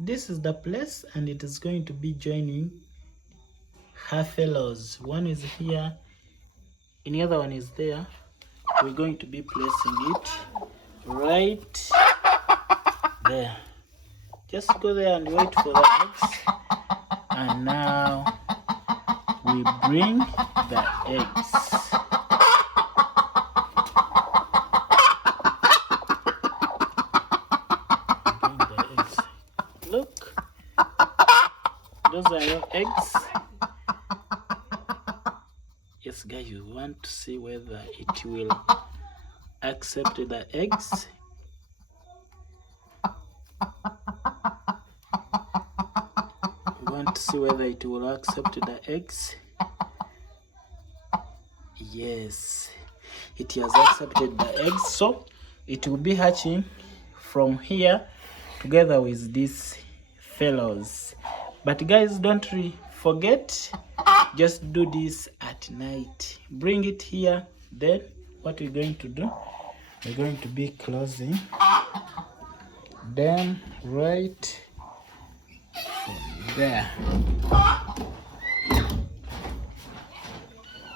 this is the place, and it is going to be joining her fellows. One is here and the other one is there. We're going to be placing it right there. Just go there and wait for the eggs. And now we bring the eggs. Look, those are your eggs. Yes, guys, you want to see whether it will accept the eggs. You want to see whether it will accept the eggs. Yes, it has accepted the eggs, so it will be hatching from here together with these fellows. But guys, don't forget, just do this at night. Bring it here. Then what we're going to do, we're going to be closing them right there.